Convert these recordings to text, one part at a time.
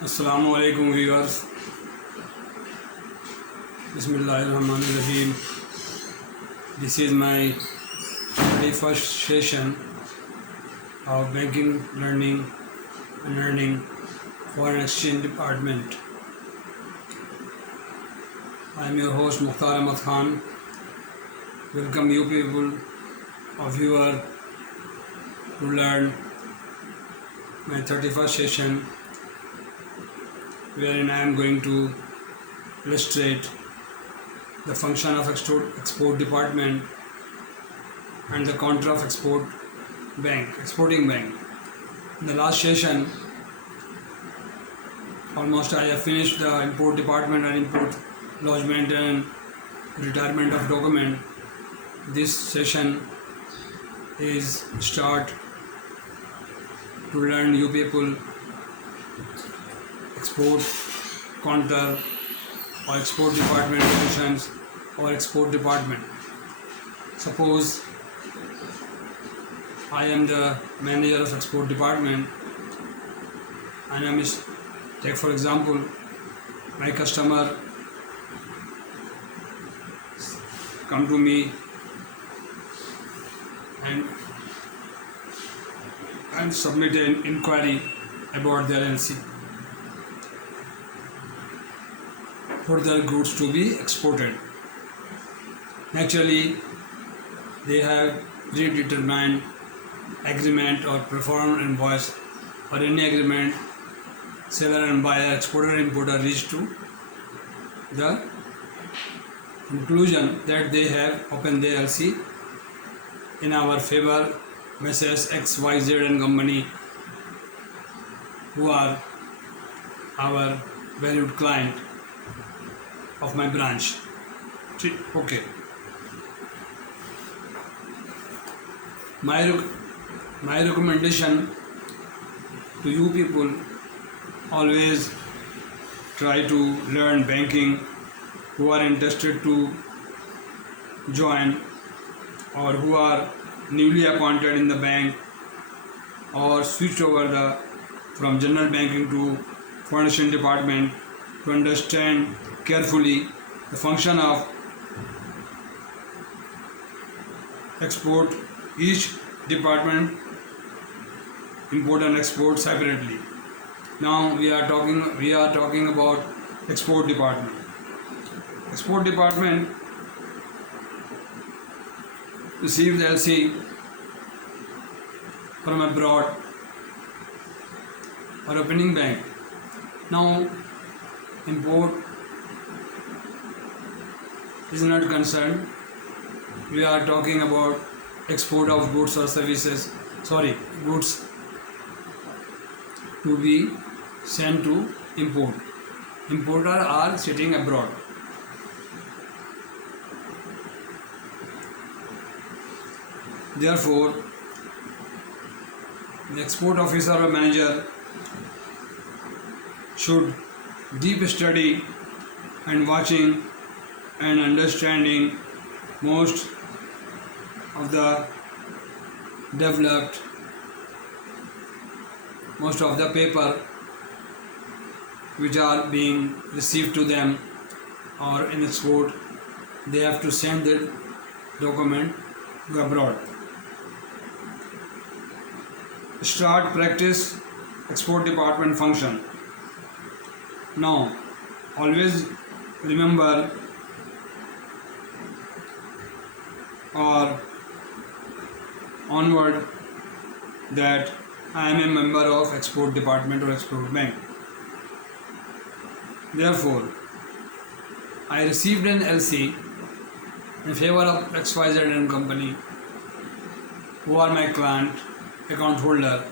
Assalamualaikum viewers. Bismillahirrahmanirrahim. This is my very first session of banking learning and earning foreign exchange department. I am your host Mukhtar Ahmed Khan. Welcome you people or viewer to learn my 31st session, wherein I am going to illustrate the function of export department and the counter of exporting bank. In the last session, almost I have finished the import department and import lodgement and retirement of document. This session is start to learn you people export counter or export department functions or export department. Suppose I am the manager of export department and I am take for example my customer come to me and submit an inquiry about their LC for their goods to be exported. Naturally, they have predetermined agreement or performed invoice or any agreement seller and buyer, exporter and importer reach to the conclusion that they have opened the LC in our favor, Mrs. XYZ and company, who are our valued client of my branch. Okay. My recommendation to you people, always try to learn banking who are interested to join or who are newly appointed in the bank or switched over from general banking to foreign exchange department, to understand carefully the function of export. Each department import and export separately. Now we are talking about export department. Export department receives LC from abroad or opening bank. Now import is not concerned. We are talking about export of goods or services, goods to be sent to import. Importer are sitting abroad. Therefore, the export officer or manager should deep study and watching and understanding most of the developed, most of the paper which are being received to them or in export. They have to send the document to abroad. Start practice export department function. Now always remember or onward that I am a member of export department or export bank. Therefore, I received an LC in favor of XYZ and company, who are my client, account holder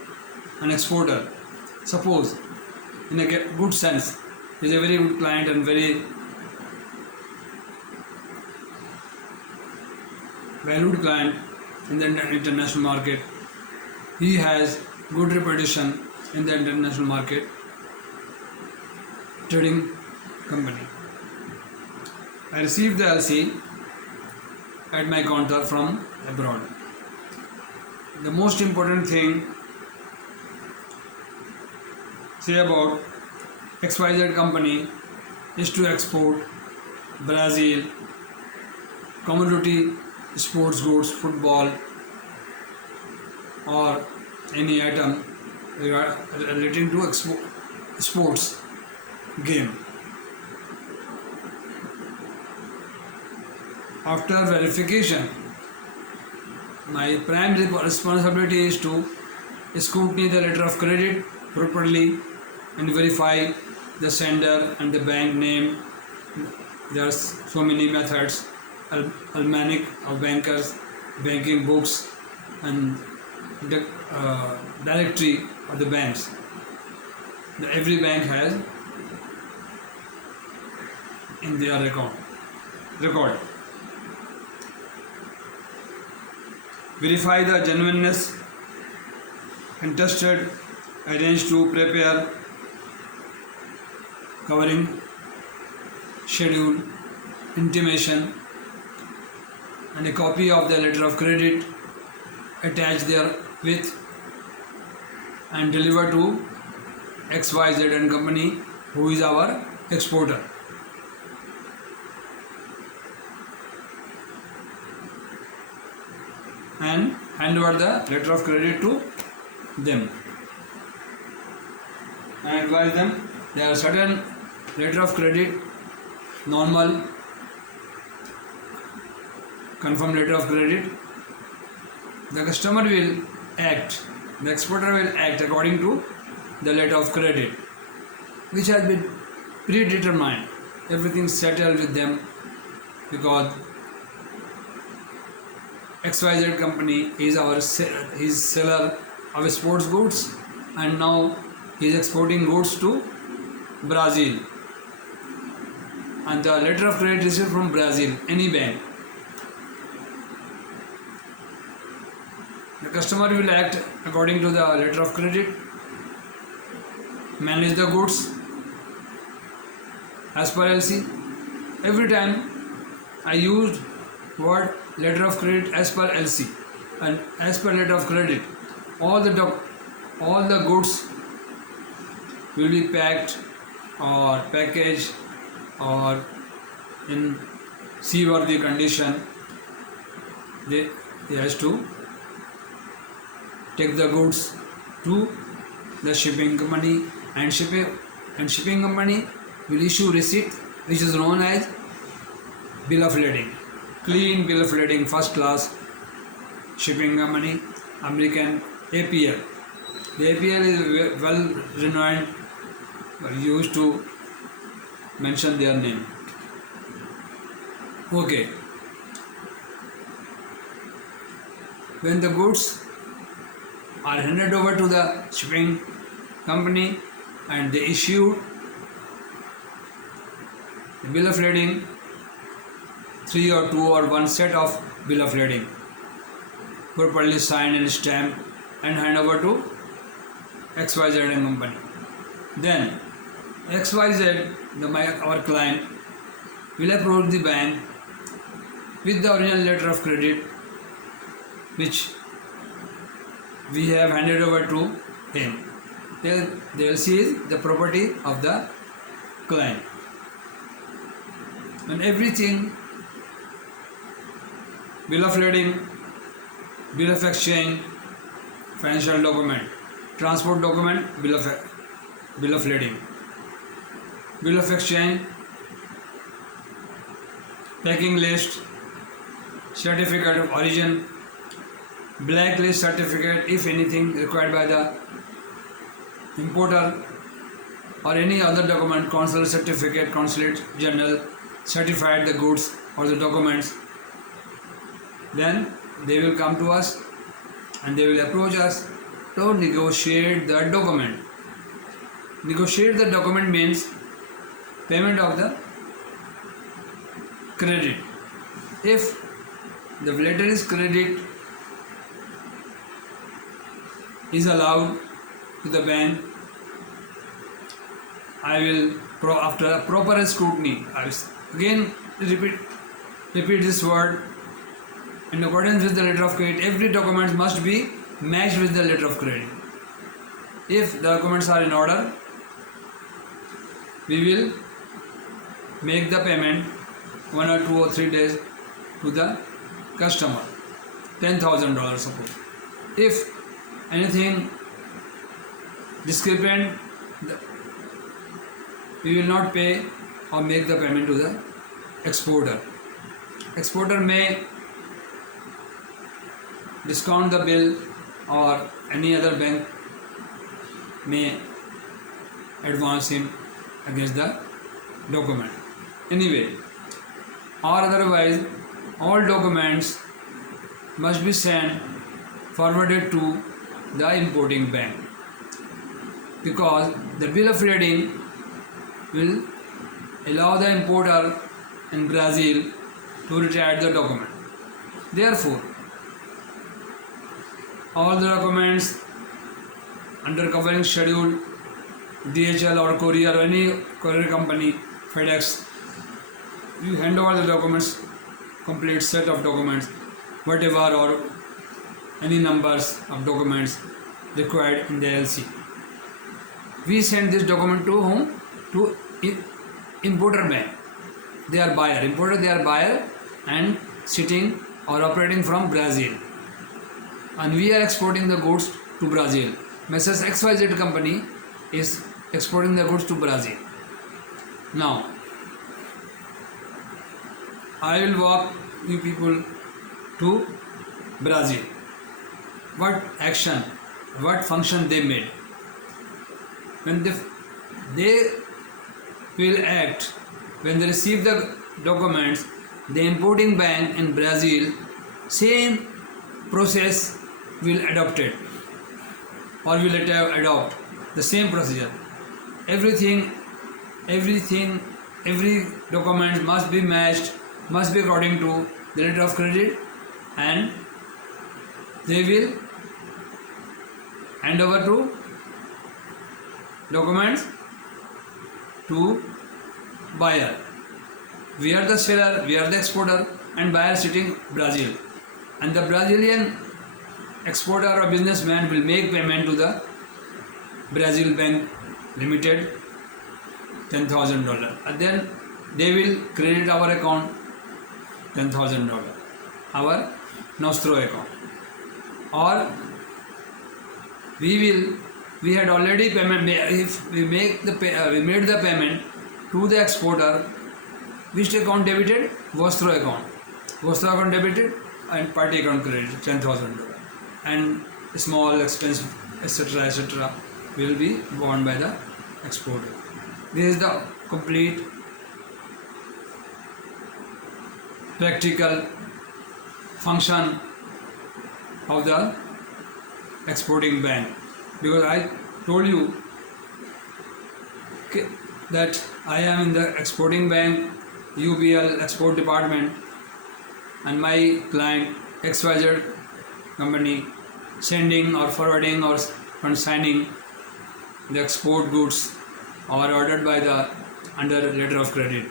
and exporter. Suppose in a good sense, he is a very good client and very valued client in the international market. He has good reputation in the international market trading company. I received the LC at my counter from abroad. The most important thing say about XYZ company is to export Brazil commodity sports goods, football or any item relating to sports game. After verification, my primary responsibility is to scrutiny the letter of credit properly and verify the sender and the bank name. There are so many methods, almanac of bankers, banking books and the directory of the banks. Every bank has in their record. Verify the genuineness and trusted, arrange to prepare covering, schedule, intimation and a copy of the letter of credit attached there with and deliver to XYZ and company who is our exporter. And hand over the letter of credit to them. I advise them there are certain letter of credit, normal, confirm letter of credit. The customer will act, the exporter will act according to the letter of credit, which has been predetermined. Everything settled with them because XYZ company is his seller of sports goods and now he is exporting goods to Brazil and the letter of credit received from Brazil, any bank. The customer will act according to the letter of credit, manage the goods as per LC. Every time I used word letter of credit as per LC and as per letter of credit, all the goods will be packed or packaged or in seaworthy condition. They has to take the goods to the shipping company and shipping company will issue receipt which is known as bill of lading. Clean bill of lading, first class shipping company, American APL. The APL is well renowned, used to mention their name. Okay. When the goods are handed over to the shipping company and they issue the bill of lading, 3 or 2 or 1 set of bill of lading, properly signed and stamped and hand over to XYZ and company. Then XYZ, our client, will approach the bank with the original letter of credit which we have handed over to him. The LC is the property of the client. And everything, bill of lading, bill of exchange, financial document, transport document, bill of lading, bill of exchange, packing list, certificate of origin, blacklist certificate if anything required by the importer, or any other document, consular certificate, consulate general certified the goods or the documents. Then they will come to us and they will approach us to negotiate the document. Negotiate the document means payment of the credit. If the letter is credit is allowed to the bank, I will, after a proper scrutiny, I will again repeat this word. In accordance with the letter of credit, every document must be matched with the letter of credit. If the documents are in order, we will make the payment 1 or 2 or 3 days to the customer, $10,000 suppose. If anything discrepant, we will not pay or make the payment to the exporter. Exporter may discount the bill, or any other bank may advance him against the document. Anyway, or otherwise, all documents must be sent forwarded to the importing bank, because the bill of lading will allow the importer in Brazil to retire the document. Therefore, all the documents under covering schedule, DHL or courier or any courier company, FedEx, you hand over the documents, complete set of documents, whatever or any numbers of documents required in the LC. We send this document to whom? To importer bank. They are buyer. Importer, they are buyer and sitting or operating from Brazil. And we are exporting the goods to Brazil. Mrs. XYZ company is exporting the goods to Brazil. Now, I will walk you people to Brazil. What action, what function they made. When they will act, when they receive the documents, the importing bank in Brazil, same process will adopt it, or will adopt the same procedure. Every document must be matched, must be according to the letter of credit, and they will hand over to documents to buyer. We are the seller, we are the exporter, and buyer sitting Brazil. And the Brazilian exporter or businessman will make payment to the Brazil Bank Limited $10,000, and then they will credit our account $10,000, our Nostro account. Or we had already payment. If we made the payment to the exporter, which account debited? Vostro account. Vostro account debited and party account credited $10,000, and small expense, etc. will be borne by the exporter. This is the complete practical function of the exporting bank. Because I told you that I am in the exporting bank, UBL export department, and my client XYZ company sending or forwarding or consigning the export goods or ordered by the under letter of credit.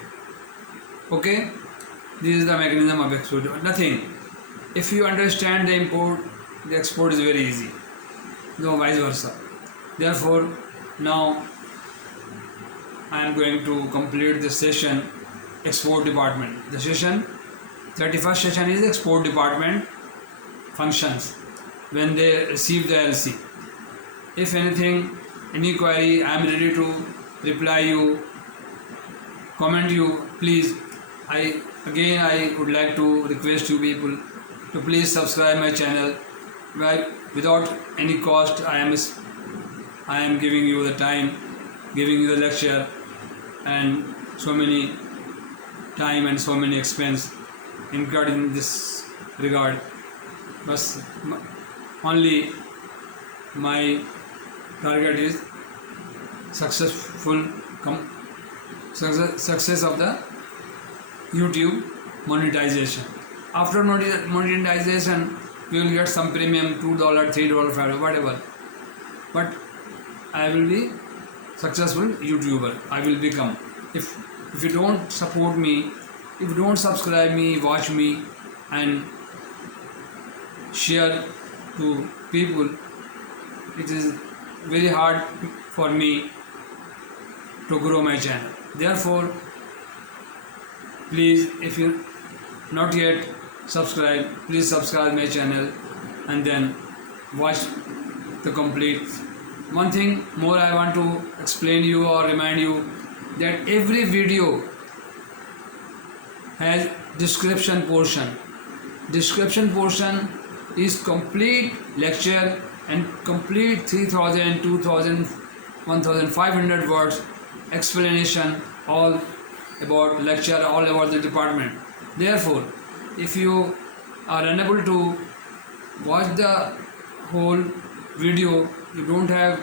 Okay, this is the mechanism of export. Nothing. If you understand the import, the export is very easy. No, vice versa. Therefore, now I am going to complete this session, export department. The session, 31st session is export department functions when they receive the LC. If anything, any query, I am ready to reply you, comment you. Please, I would like to request you people to please subscribe my channel. Without any cost, I am giving you the time, giving you the lecture, and so many time and so many expense incurred in this regard. But only my target is success of the YouTube monetization. After monetization, we will get some premium, $2, $3, $5, whatever. But I will be successful YouTuber. I will become. If you don't support me, if you don't subscribe me, watch me, and share to people, it is very hard for me to grow my channel. Therefore, please, if you not yet subscribe, please subscribe my channel and then watch the complete. One thing more I want to explain you or remind you that every video has description portion. Description portion is complete lecture and complete 3000, 2000, 1500 words explanation all about lecture, all about the department. Therefore, if you are unable to watch the whole video, you don't have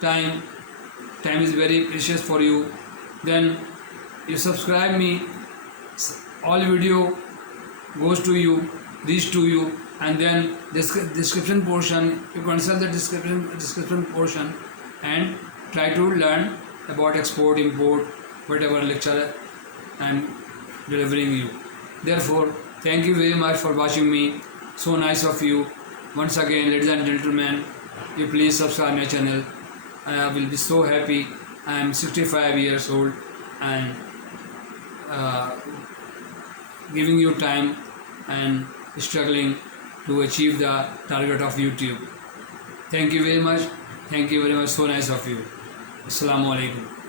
time is very precious for you, then you subscribe me, all video goes to you, reach to you, and then description portion, you consult the description portion and try to learn about export, import, whatever lecture I am delivering you. Therefore, thank you very much for watching me. So nice of you. Once again, ladies and gentlemen, you please subscribe my channel. I will be so happy. I am 65 years old and giving you time and struggling to achieve the target of YouTube. Thank you very much. Thank you very much. So nice of you. Assalamu alaikum.